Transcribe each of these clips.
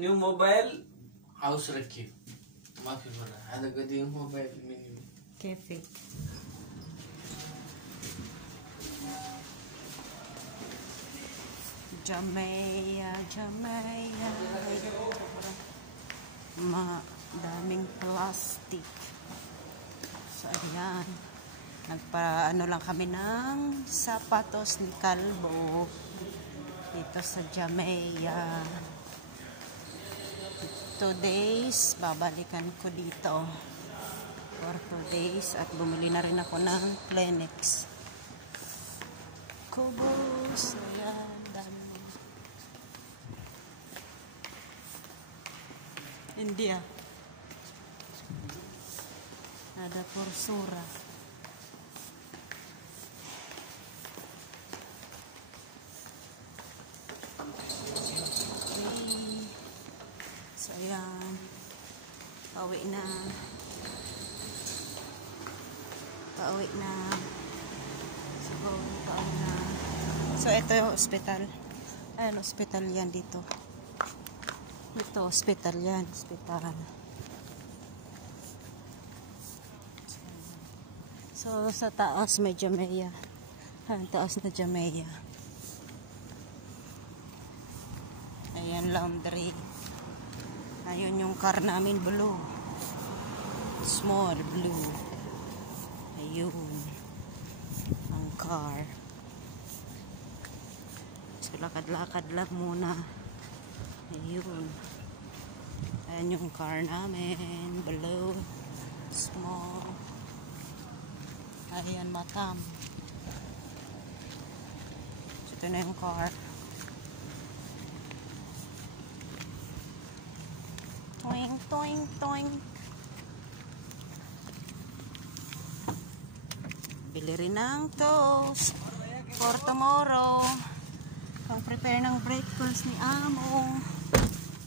New mobile house रखिए, माफी बोला هذا قديم موبايل مني كيفك؟ Jamaica, Jamaica. Daming plastic. So ayan, nagpa-ano lang kami ng sapatos ni Kalbo dito sa Jamaica. 2 days, babalikan ko dito for 2 days at bumili na rin ako ng Kleenex. Kubos, ayan, dami. India. Ada porsura. Okay. So, ayan. Pauwi na. Pauwi na. Siguro, pauwi na. So, ito yung hospital. Ayan, hospital yan dito. Ito, hospital yan. Hospital. So, sa taas may Jamaica. Taas na Jamaica. Ayan, laundry. Ayun yung car namin, blue. Small, blue. Ayun. Ang car. So, lakad-lakad lang muna. Ayun. Ayan yung car namin. Blue. Small. Ayan, matam. Ito na yung car. Toing, toing, toing. Bili rin ng toast for tomorrow. Pang-prepare ng breakfast ni Amo.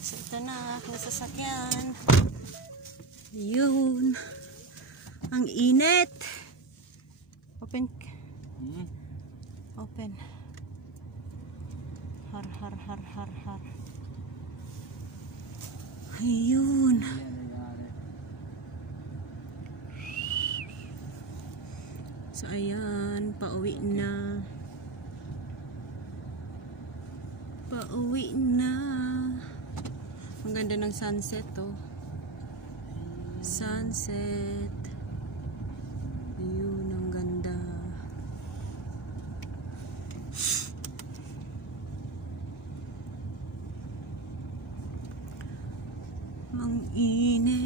So, ito na, aking sasakyan. Yun. Ang init. Open. Open. Har, har, har, har, har. Ayun. So, ayan. Pauwi na. Pauwi na. Ang ganda ng sunset, oh. Sunset. Ayun, ang ganda. Ang init.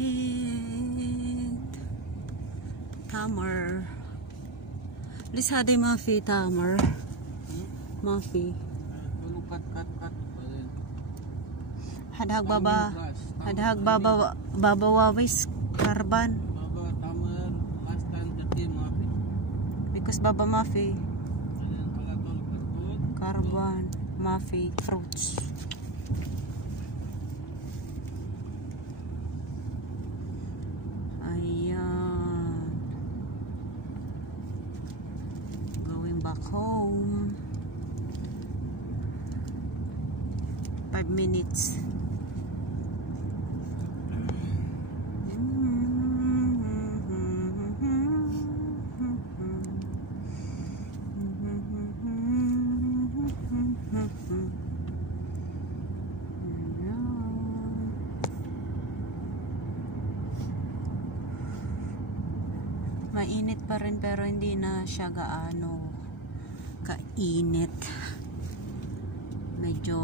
Tamer. Lisade mafi tamer. Mafi. Hadhag baba wawis karban. Baba tamer pastan jadi mafi. Because baba mafi. Karban mafi fruits. Ayan. Going back home. 5 minutes. Mainit pa rin pero hindi na siya gaano kainit. Medyo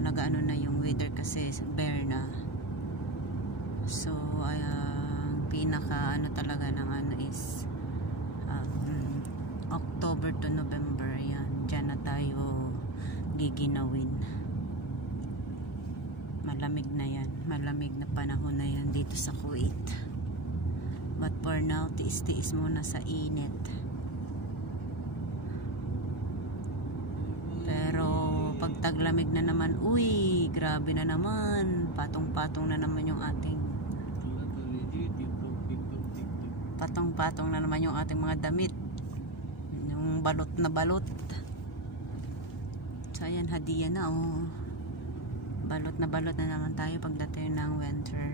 nagaano na yung weather kasi bare na. So ang pinaka ano talaga ng ano is October to November. Yan, dyan na tayo giginawin. Malamig na yan. Malamig na panahon na yan dito sa Kuwait. But for now, tiis-tiis muna sa init. Pero pag taglamig na naman, uy, grabe na naman. Patong-patong na naman yung ating patong-patong na naman yung ating mga damit. Yung balot na balot. So ayan, hadiah na, oh. balot na naman tayo pagdating ng winter.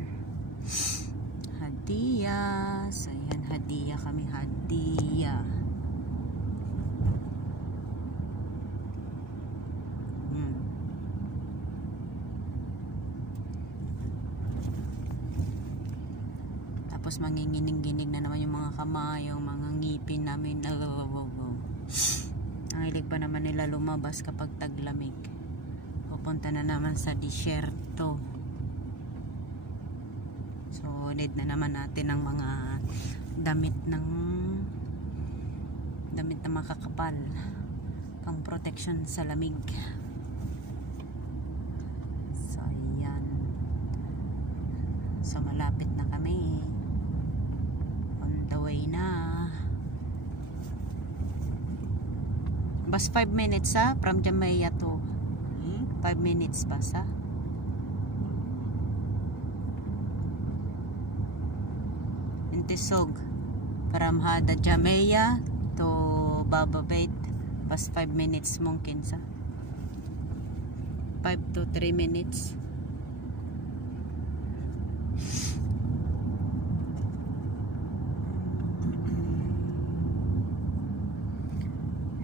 Hadiah. So, ayan, hadiah kami. Hadiah. Tapos manginginig-ginig na naman yung mga kamay, yung mga ngipin namin. Ang hilig pa naman nila lumabas kapag taglamig. Pupunta na naman sa disyerto. So, need na naman natin ng mga damit na makakapal. Pang protection sa lamig. So, ayan. So, malapit na kami. On the way na. Bas 5 minutes from Jamaica to 5 minutes bas Intisog from Hada Jamaica to Bababait bas 5 minutes mungkin 5 to 3 minutes.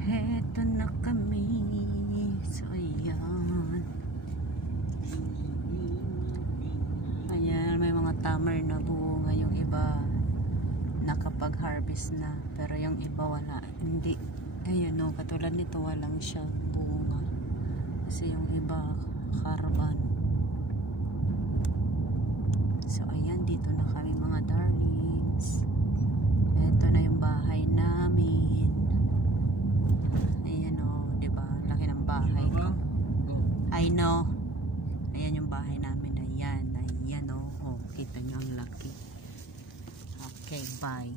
Heto na kami. So ayan. Ayan, may mga tamer na bunga. Yung iba nakapag-harvest na, pero yung iba wala. Hindi. Ayan o, katulad nito walang siya bunga. Kasi yung iba karban. So ayan, dito na kami mga darlings. Ito na yung bahay namin. Ayan o, diba? Laki ng bahay ko. I know. Ayan yung bahay namin. Ayan o. Oh, kita nyo ang laki. Okay, bye.